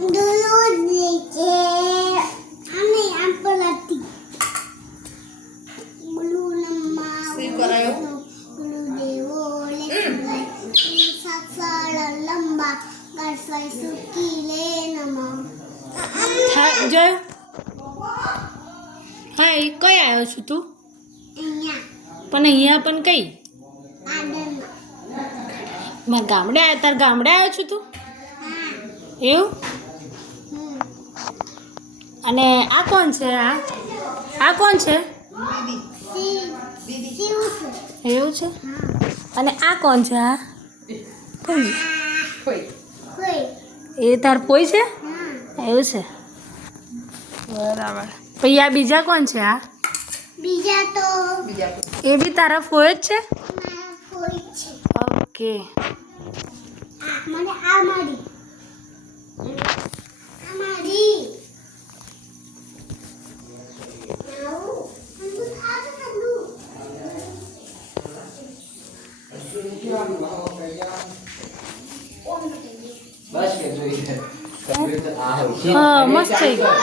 દૂધ નીચે અને આમ પલાતી બોલુ નમ્મા શું કરાયો બોલુ દેવો લે સાસળ લંબા ગાસવાય સુકી લે નમા જય હાય કઈ આવ્યો છું તું અહીંયા પણ અહીંયા પણ કઈ આડન મેં ગામડે આવ્યા તાર ગામડે આવ્યો છું તું હા એવું અને આ કોણ છે આ કોણ છે એવું છે અને આ કોણ છે આ કોણ છે? કોઈ કોઈ એ તાર પોઈ છે હા એવું છે બરાબર પછી આ બીજા કોણ છે આ બીજા તો બીજા એ બી તારા ફોય જ છે મારા કોઈ છે ઓકે મને આ મારી બસ કે જોઈએ કમ્પ્યુટર આ હોય છે હા મસ્ત થઈ ગયું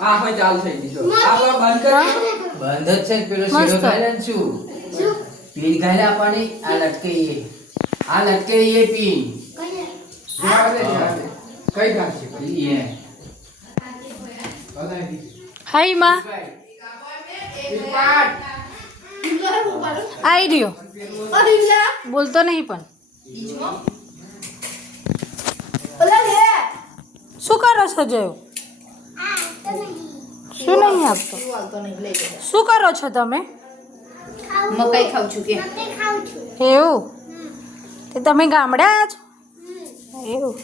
આ હોય ચાલુ થઈ ગયું આ બંધ કરી બંધ જ છે પેલો મસ્ત. શીરો ખાઈ લે ને શું પીન ખાઈ લે પાણી આ લટકે એ પીન કઈ ગાશે એ હાય માં આઈ રહ્યો બોલતો નહીં પણ શું કરો છો જોયો શું નહીં આપતો શું કરો છો તમે મકાઈ ખાઉં છું કે ખાઉં છું એવું તે તમે ગામડે આવ્યા છો એવું